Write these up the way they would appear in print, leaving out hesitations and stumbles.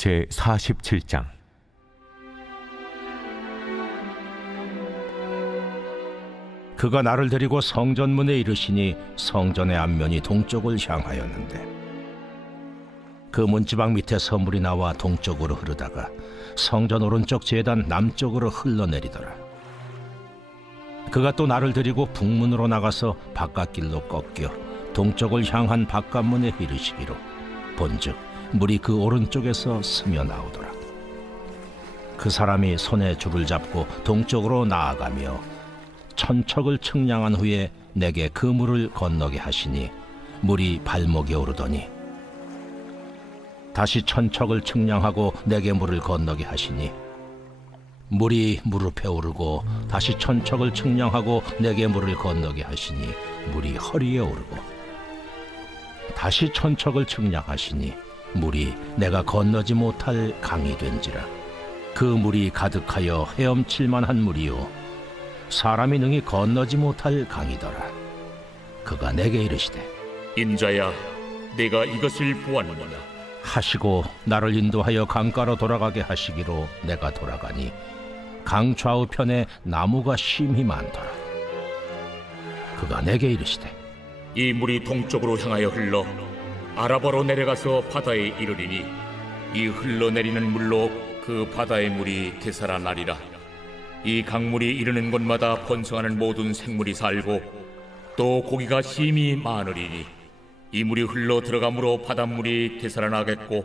제47장. 그가 나를 데리고 성전문에 이르시니 성전의 앞면이 동쪽을 향하였는데 그 문지방 밑에 선물이 나와 동쪽으로 흐르다가 성전 오른쪽 제단 남쪽으로 흘러내리더라. 그가 또 나를 데리고 북문으로 나가서 바깥길로 꺾여 동쪽을 향한 바깥문에 이르시기로 본즉 물이 그 오른쪽에서 스며 나오더라. 그 사람이 손에 줄을 잡고 동쪽으로 나아가며 천척을 측량한 후에 내게 그 물을 건너게 하시니 물이 발목에 오르더니 다시 천척을 측량하고 내게 물을 건너게 하시니 물이 무릎에 오르고 다시 천척을 측량하고 내게 물을 건너게 하시니 물이 허리에 오르고 다시 천척을 측량하시니 물이 내가 건너지 못할 강이 된지라. 그 물이 가득하여 헤엄칠 만한 물이요 사람이 능히 건너지 못할 강이더라. 그가 내게 이르시되 인자야, 내가 이것을 보았느냐. 하시고 나를 인도하여 강가로 돌아가게 하시기로 내가 돌아가니 강 좌우편에 나무가 심히 많더라. 그가 내게 이르시되 이 물이 동쪽으로 향하여 흘러 아라바로 내려가서 바다에 이르리니 이 흘러내리는 물로 그 바다의 물이 되살아나리라. 이 강물이 이르는 곳마다 번성하는 모든 생물이 살고 또 고기가 심히 많으리니 이 물이 흘러 들어가므로 바닷물이 되살아나겠고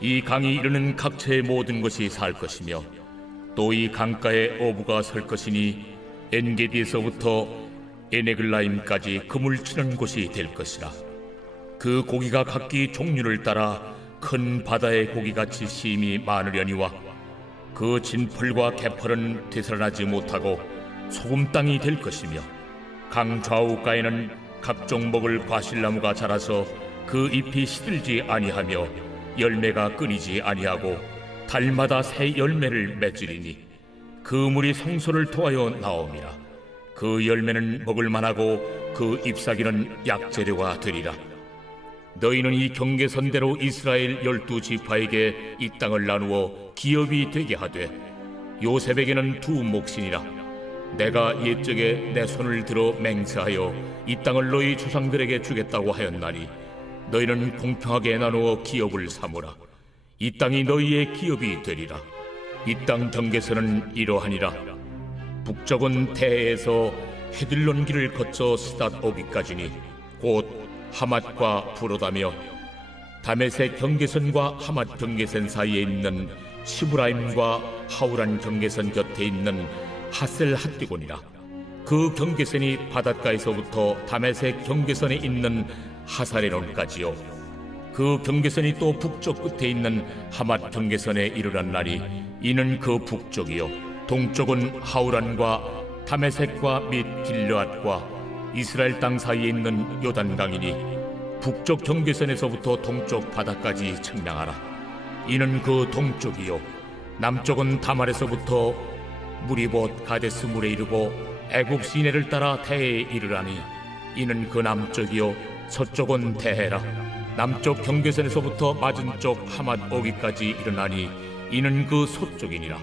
이 강이 이르는 각처의 모든 것이 살 것이며 또 이 강가에 어부가 설 것이니 엔게디에서부터 에네글라임까지 그물 치는 곳이 될 것이라. 그 고기가 각기 종류를 따라 큰 바다의 고기같이 심히 많으려니와 그 진펄과 개펄은 되살아나지 못하고 소금 땅이 될 것이며 강 좌우가에는 각종 먹을 과실나무가 자라서 그 잎이 시들지 아니하며 열매가 끊이지 아니하고 달마다 새 열매를 맺으리니 그 물이 성소를 통하여 나옴이라. 그 열매는 먹을 만하고 그 잎사귀는 약재료가 되리라. 너희는 이 경계선대로 이스라엘 12지파에게 이 땅을 나누어 기업이 되게 하되 요셉에게는 두 몫이니라. 내가 옛적에 내 손을 들어 맹세하여 이 땅을 너희 조상들에게 주겠다고 하였나니 너희는 공평하게 나누어 기업을 삼으라. 이 땅이 너희의 기업이 되리라. 이 땅 경계선은 이러하니라. 북쪽은 대해에서 헤들론 길을 거쳐 스닷 오기까지니 곧 하맛과 부로다며 다메섹 경계선과 하맛 경계선 사이에 있는 시브라임과 하우란 경계선 곁에 있는 하셀 핫디곤이라. 그 경계선이 바닷가에서부터 다메섹 경계선에 있는 하사레론까지요. 그 경계선이 또 북쪽 끝에 있는 하맛 경계선에 이르렀나니 이는 그 북쪽이요 동쪽은 하우란과 다메섹과 및 길르앗과 이스라엘 땅 사이에 있는 요단강이니 북쪽 경계선에서부터 동쪽 바다까지 측량하라. 이는 그 동쪽이요 남쪽은 다말에서부터 무리봇 가데스 물에 이르고 애국 시내를 따라 대해에 이르라니 이는 그 남쪽이요 서쪽은 대해라. 남쪽 경계선에서부터 맞은쪽 하맛 오기까지 이르나니 이는 그 서쪽이니라.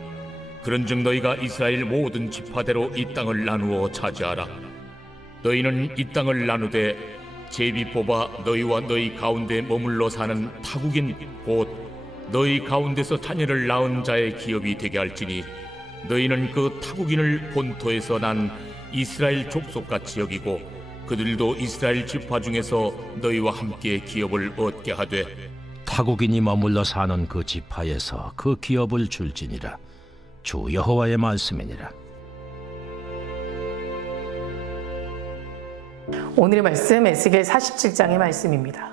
그런즉 너희가 이스라엘 모든 지파대로 이 땅을 나누어 차지하라. 너희는 이 땅을 나누되 제비 뽑아 너희와 너희 가운데 머물러 사는 타국인 곧 너희 가운데서 자녀를 낳은 자의 기업이 되게 할지니 너희는 그 타국인을 본토에서 난 이스라엘 족속같이 여기고 그들도 이스라엘 지파 중에서 너희와 함께 기업을 얻게 하되 타국인이 머물러 사는 그 지파에서 그 기업을 줄지니라. 주 여호와의 말씀이니라. 오늘의 말씀 에스겔 47장의 말씀입니다.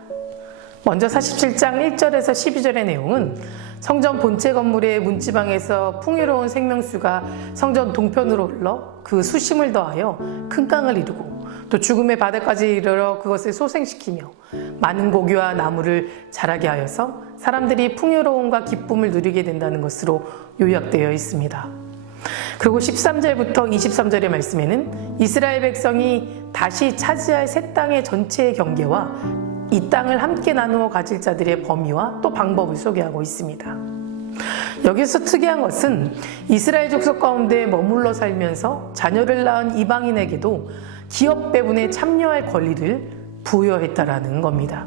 먼저 47장 1절에서 12절의 내용은 성전 본체 건물의 문지방에서 풍요로운 생명수가 성전 동편으로 흘러 그 수심을 더하여 큰 강을 이루고 또 죽음의 바다까지 이르러 그것을 소생시키며 많은 고기와 나무를 자라게 하여서 사람들이 풍요로움과 기쁨을 누리게 된다는 것으로 요약되어 있습니다. 그리고 13절부터 23절의 말씀에는 이스라엘 백성이 다시 차지할 새 땅의 전체의 경계와 이 땅을 함께 나누어 가질 자들의 범위와 또 방법을 소개하고 있습니다. 여기서 특이한 것은 이스라엘 족속 가운데 머물러 살면서 자녀를 낳은 이방인에게도 기업 배분에 참여할 권리를 부여했다라는 겁니다.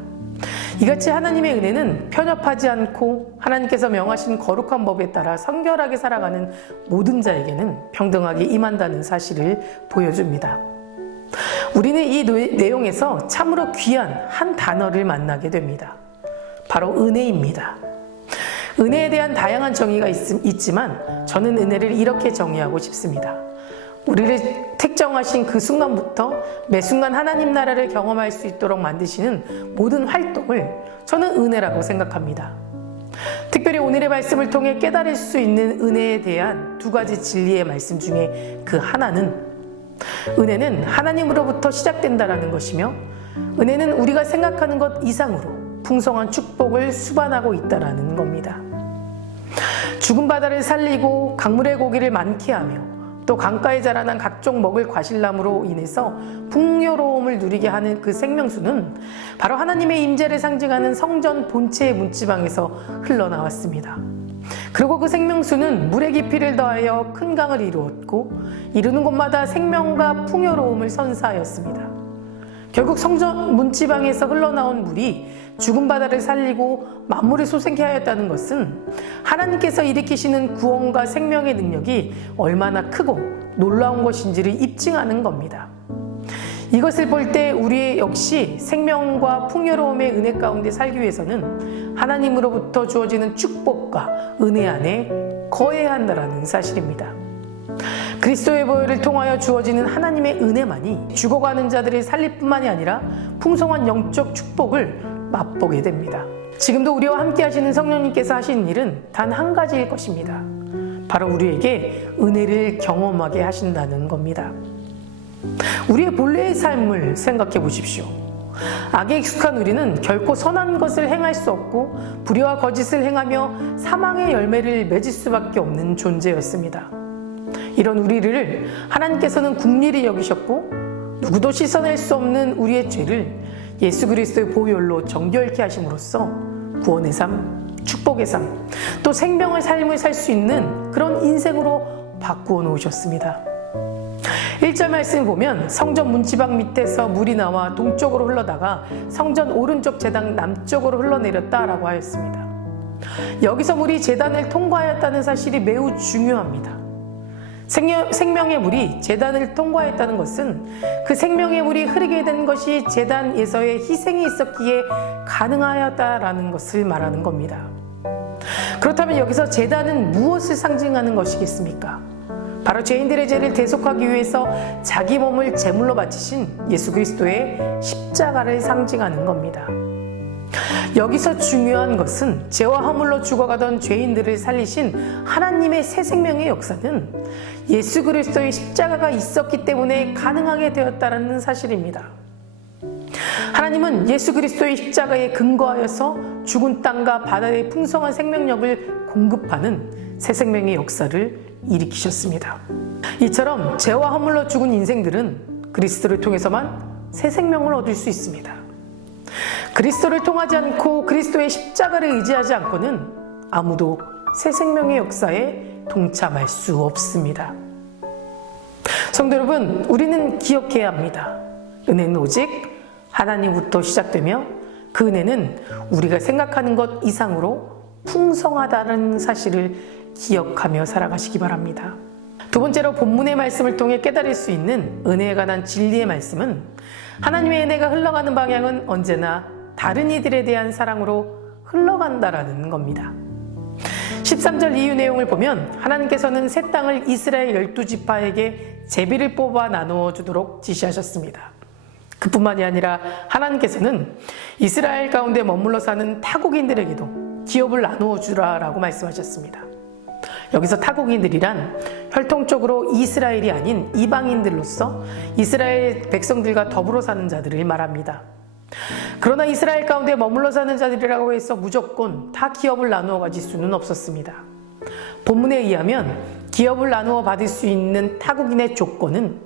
이같이 하나님의 은혜는 편협하지 않고 하나님께서 명하신 거룩한 법에 따라 성결하게 살아가는 모든 자에게는 평등하게 임한다는 사실을 보여줍니다. 우리는 이 내용에서 참으로 귀한 한 단어를 만나게 됩니다. 바로 은혜입니다. 은혜에 대한 다양한 정의가 있지만 저는 은혜를 이렇게 정의하고 싶습니다. 우리를 택정하신 그 순간부터 매 순간 하나님 나라를 경험할 수 있도록 만드시는 모든 활동을 저는 은혜라고 생각합니다. 특별히 오늘의 말씀을 통해 깨달을 수 있는 은혜에 대한 두 가지 진리의 말씀 중에 그 하나는 은혜는 하나님으로부터 시작된다라는 것이며 은혜는 우리가 생각하는 것 이상으로 풍성한 축복을 수반하고 있다라는 겁니다. 죽은 바다를 살리고 강물의 고기를 많게 하며 또 강가에 자라난 각종 먹을 과실나무로 인해서 풍요로움을 누리게 하는 그 생명수는 바로 하나님의 임재를 상징하는 성전 본체의 문지방에서 흘러나왔습니다. 그리고 그 생명수는 물의 깊이를 더하여 큰 강을 이루었고 이루는 곳마다 생명과 풍요로움을 선사하였습니다. 결국 성전 문지방에서 흘러나온 물이 죽은 바다를 살리고 만물을 솟게 하였다는 것은 하나님께서 일으키시는 구원과 생명의 능력이 얼마나 크고 놀라운 것인지를 입증하는 겁니다. 이것을 볼 때 우리 역시 생명과 풍요로움의 은혜 가운데 살기 위해서는 하나님으로부터 주어지는 축복과 은혜 안에 거해야 한다는 사실입니다. 그리스도의 보혈을 통하여 주어지는 하나님의 은혜만이 죽어가는 자들을 살릴 뿐만이 아니라 풍성한 영적 축복을 맛보게 됩니다. 지금도 우리와 함께 하시는 성령님께서 하시는 일은 단 한 가지일 것입니다. 바로 우리에게 은혜를 경험하게 하신다는 겁니다. 우리의 본래의 삶을 생각해 보십시오. 악에 익숙한 우리는 결코 선한 것을 행할 수 없고 불의와 거짓을 행하며 사망의 열매를 맺을 수밖에 없는 존재였습니다. 이런 우리를 하나님께서는 긍휼히 여기셨고 누구도 씻어낼 수 없는 우리의 죄를 예수 그리스도의 보혈로 정결케 하심으로써 구원의 삶, 축복의 삶, 또 생명의 삶을 살 수 있는 그런 인생으로 바꾸어 놓으셨습니다. 1절 말씀을 보면 성전 문지방 밑에서 물이 나와 동쪽으로 흘러다가 성전 오른쪽 제단 남쪽으로 흘러내렸다라고 하였습니다. 여기서 물이 제단을 통과하였다는 사실이 매우 중요합니다. 생명의 물이 제단을 통과했다는 것은 그 생명의 물이 흐르게 된 것이 제단에서의 희생이 있었기에 가능하였다라는 것을 말하는 겁니다. 그렇다면 여기서 제단은 무엇을 상징하는 것이겠습니까? 바로 죄인들의 죄를 대속하기 위해서 자기 몸을 제물로 바치신 예수 그리스도의 십자가를 상징하는 겁니다. 여기서 중요한 것은 죄와 허물로 죽어가던 죄인들을 살리신 하나님의 새 생명의 역사는 예수 그리스도의 십자가가 있었기 때문에 가능하게 되었다는 사실입니다. 하나님은 예수 그리스도의 십자가에 근거하여서 죽은 땅과 바다의 풍성한 생명력을 공급하는 새 생명의 역사를 일으키셨습니다. 이처럼 죄와 허물로 죽은 인생들은 그리스도를 통해서만 새 생명을 얻을 수 있습니다. 그리스도를 통하지 않고 그리스도의 십자가를 의지하지 않고는 아무도 새 생명의 역사에 동참할 수 없습니다. 성도 여러분, 우리는 기억해야 합니다. 은혜는 오직 하나님부터 시작되며 그 은혜는 우리가 생각하는 것 이상으로 풍성하다는 사실을 기억하며 살아가시기 바랍니다. 두 번째로 본문의 말씀을 통해 깨달을 수 있는 은혜에 관한 진리의 말씀은 하나님의 은혜가 흘러가는 방향은 언제나 다른 이들에 대한 사랑으로 흘러간다라는 겁니다. 13절 이후 내용을 보면 하나님께서는 새 땅을 이스라엘 12지파에게 제비를 뽑아 나누어 주도록 지시하셨습니다. 그뿐만이 아니라 하나님께서는 이스라엘 가운데 머물러 사는 타국인들에게도 기업을 나누어 주라라고 말씀하셨습니다. 여기서 타국인들이란 혈통적으로 이스라엘이 아닌 이방인들로서 이스라엘 백성들과 더불어 사는 자들을 말합니다. 그러나 이스라엘 가운데 머물러 사는 자들이라고 해서 무조건 다 기업을 나누어 가질 수는 없었습니다. 본문에 의하면 기업을 나누어 받을 수 있는 타국인의 조건은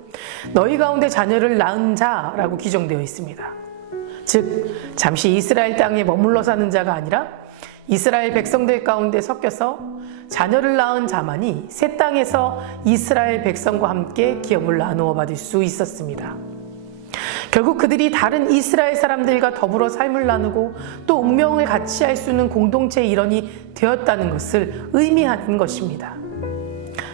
너희 가운데 자녀를 낳은 자라고 규정되어 있습니다. 즉 잠시 이스라엘 땅에 머물러 사는 자가 아니라 이스라엘 백성들 가운데 섞여서 자녀를 낳은 자만이 새 땅에서 이스라엘 백성과 함께 기업을 나누어 받을 수 있었습니다. 결국 그들이 다른 이스라엘 사람들과 더불어 삶을 나누고 또 운명을 같이 할 수 있는 공동체의 일원이 되었다는 것을 의미하는 것입니다.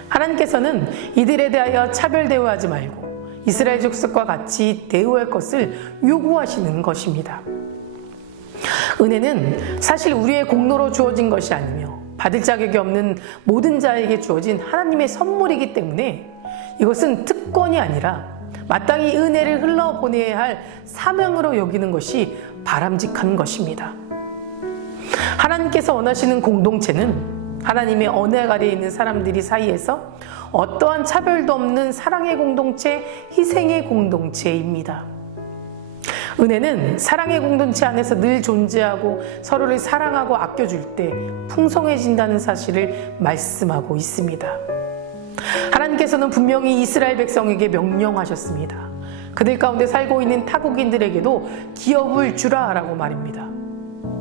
하나님께서는 이들에 대하여 차별 대우하지 말고 이스라엘 족속과 같이 대우할 것을 요구하시는 것입니다. 은혜는 사실 우리의 공로로 주어진 것이 아니며 받을 자격이 없는 모든 자에게 주어진 하나님의 선물이기 때문에 이것은 특권이 아니라 마땅히 은혜를 흘러보내야 할 사명으로 여기는 것이 바람직한 것입니다. 하나님께서 원하시는 공동체는 하나님의 언약 아래에 있는 사람들이 사이에서 어떠한 차별도 없는 사랑의 공동체, 희생의 공동체입니다. 은혜는 사랑의 공동체 안에서 늘 존재하고 서로를 사랑하고 아껴줄 때 풍성해진다는 사실을 말씀하고 있습니다. 하나님께서는 분명히 이스라엘 백성에게 명령하셨습니다. 그들 가운데 살고 있는 타국인들에게도 기업을 주라라고 말입니다.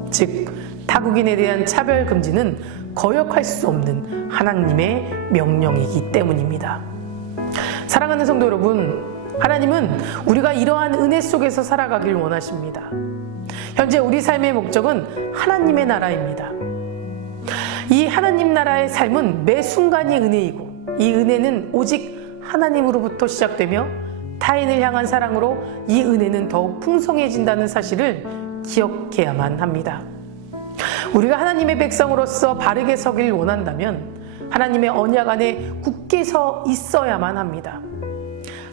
즉 타국인에 대한 차별 금지는 거역할 수 없는 하나님의 명령이기 때문입니다. 사랑하는 성도 여러분, 하나님은 우리가 이러한 은혜 속에서 살아가길 원하십니다. 현재 우리 삶의 목적은 하나님의 나라입니다. 이 하나님 나라의 삶은 매 순간이 은혜이고 이 은혜는 오직 하나님으로부터 시작되며 타인을 향한 사랑으로 이 은혜는 더욱 풍성해진다는 사실을 기억해야만 합니다. 우리가 하나님의 백성으로서 바르게 서길 원한다면 하나님의 언약 안에 굳게 서 있어야만 합니다.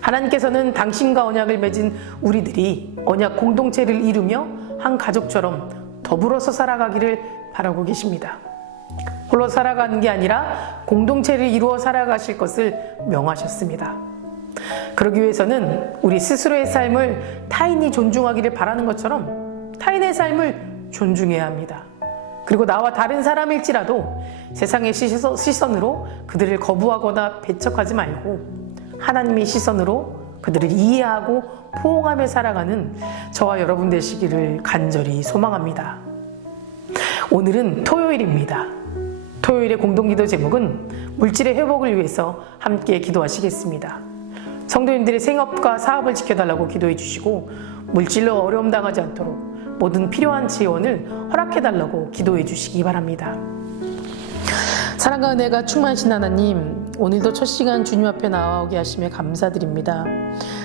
하나님께서는 당신과 언약을 맺은 우리들이 언약 공동체를 이루며 한 가족처럼 더불어서 살아가기를 바라고 계십니다. 홀로 살아가는 게 아니라 공동체를 이루어 살아가실 것을 명하셨습니다. 그러기 위해서는 우리 스스로의 삶을 타인이 존중하기를 바라는 것처럼 타인의 삶을 존중해야 합니다. 그리고 나와 다른 사람일지라도 세상의 시선으로 그들을 거부하거나 배척하지 말고 하나님의 시선으로 그들을 이해하고 포옹하며 살아가는 저와 여러분 되시기를 간절히 소망합니다. 오늘은 토요일입니다. 토요일의 공동기도 제목은 물질의 회복을 위해서 함께 기도하시겠습니다. 성도님들의 생업과 사업을 지켜달라고 기도해 주시고 물질로 어려움 당하지 않도록 모든 필요한 지원을 허락해달라고 기도해 주시기 바랍니다. 사랑과 은혜가 충만하신 하나님, 오늘도 첫 시간 주님 앞에 나오게 하시며 감사드립니다.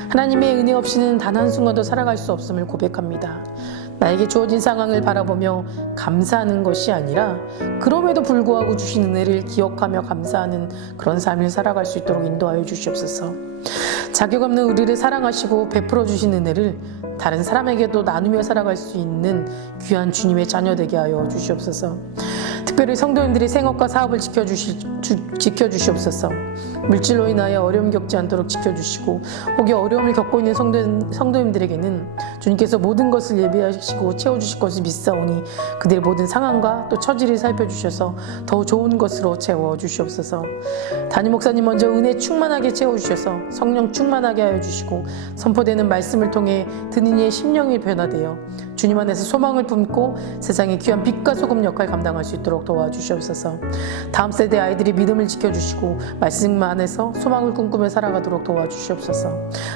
하나님의 은혜 없이는 단 한순간도 살아갈 수 없음을 고백합니다. 나에게 주어진 상황을 바라보며 감사하는 것이 아니라 그럼에도 불구하고 주신 은혜를 기억하며 감사하는 그런 삶을 살아갈 수 있도록 인도하여 주시옵소서. 자격 없는 우리를 사랑하시고 베풀어 주신 은혜를 다른 사람에게도 나누며 살아갈 수 있는 귀한 주님의 자녀 되게 하여 주시옵소서. 특별히 성도님들이 생업과 사업을 지켜주시옵소서. 물질로 인하여 어려움 겪지 않도록 지켜주시고 혹이 어려움을 겪고 있는 성도님들에게는 주님께서 모든 것을 예비하시고 채워주실 것을 믿사오니 그들의 모든 상황과 또 처지를 살펴주셔서 더 좋은 것으로 채워주시옵소서. 담임 목사님 먼저 은혜 충만하게 채워주셔서 성령 충만하게 하여 주시고 선포되는 말씀을 통해 듣는 이의 심령이 변화되어 주님 안에서 소망을 품고 세상의 귀한 빛과 소금 역할 감당할 수 있도록 도와주시옵소서. 다음 세대 아이들이 믿음을 지켜주시고 말씀 안에서 소망을 꿈꾸며 살아가도록 도와주시옵소서.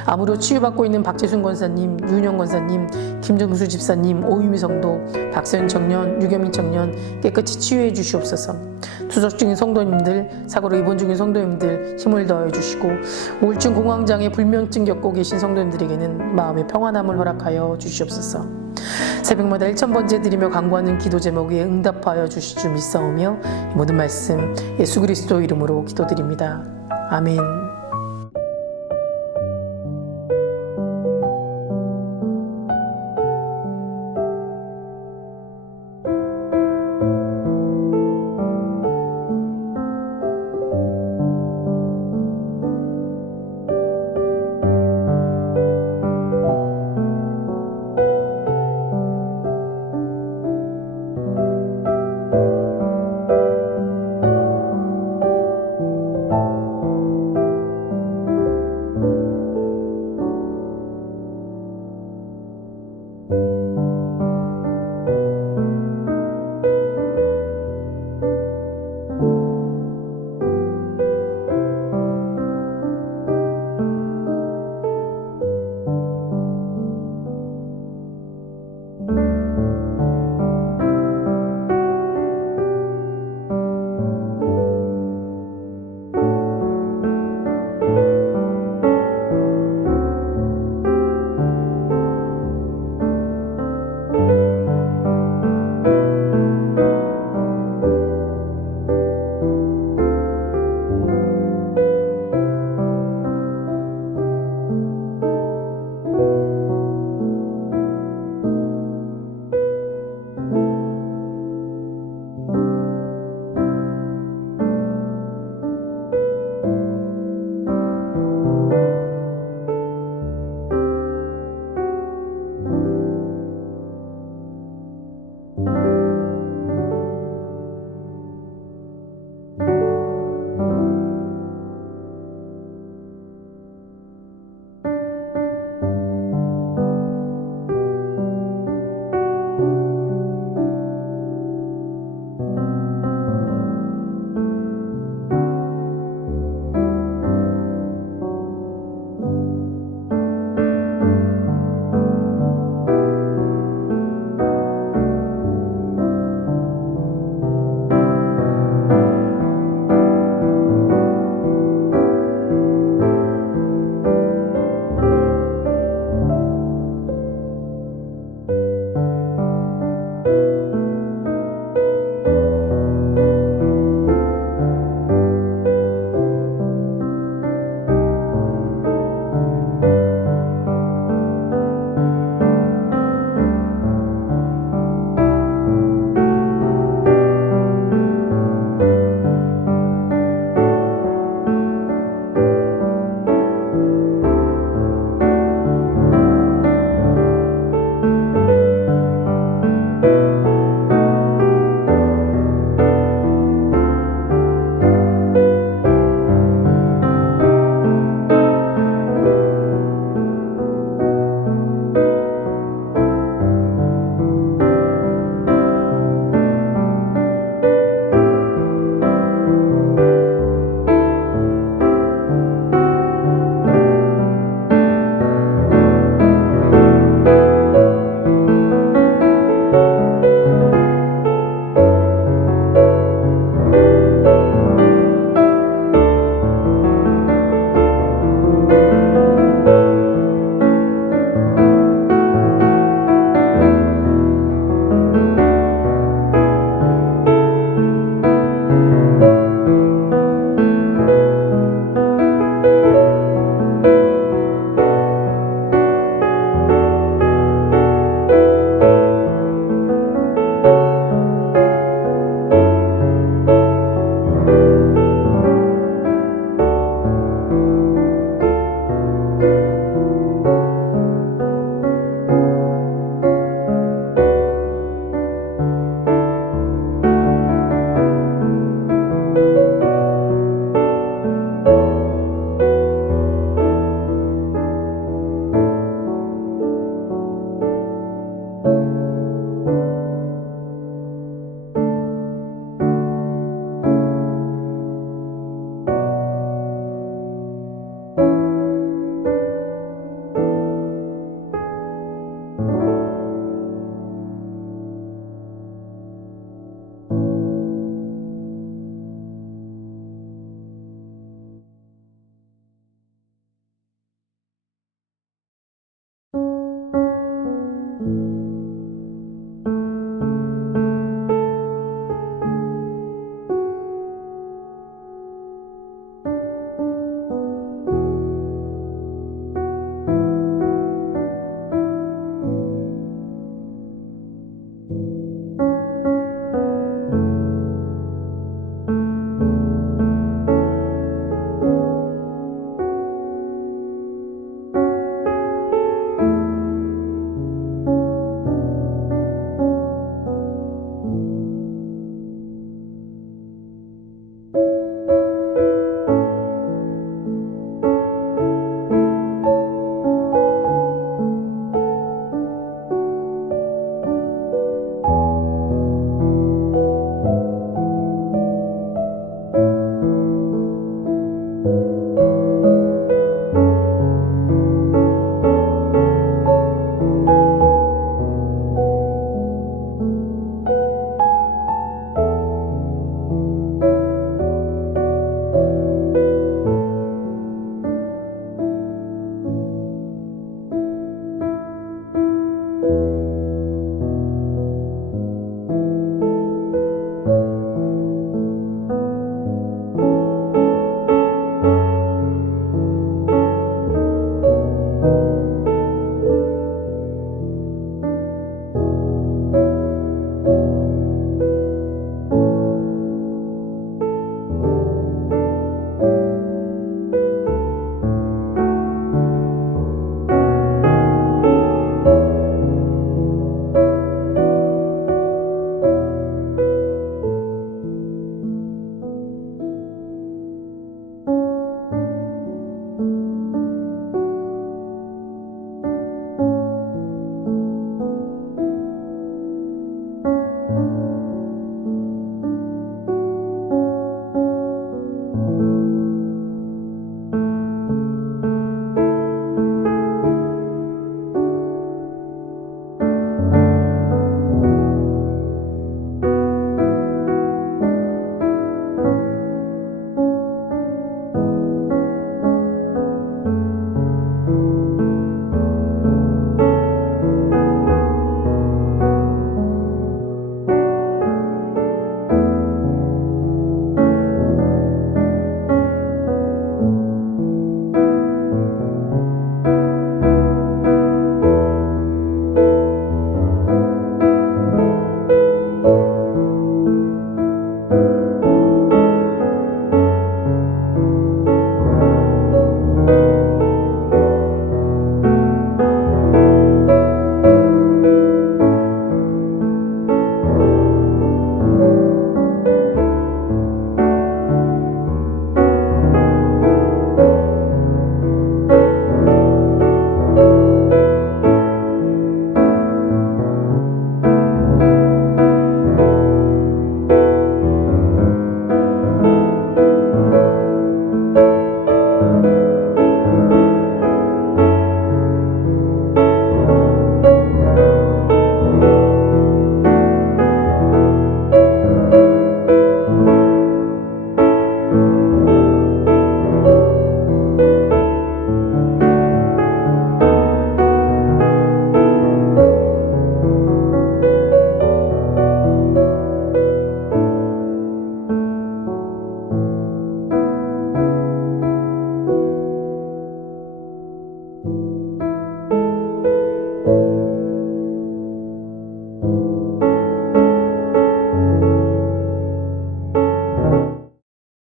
암으로 치유받고 있는 박재순 권사님, 윤영 권사님, 김정수 집사님, 오유미 성도, 박세윤 청년, 유겸인 청년 깨끗이 치유해 주시옵소서. 투석 중인 성도님들, 사고로 입원 중인 성도님들 힘을 더해 주시고 우울증 공황장애 불면증 겪고 계신 성도님들에게는 마음의 평안함을 허락하여 주시옵소서. 새벽마다 1000번째 드리며 간구하는 기도 제목에 응답하여 주실 줄 믿사오며 이 모든 말씀 예수 그리스도 이름으로 기도드립니다. 아멘.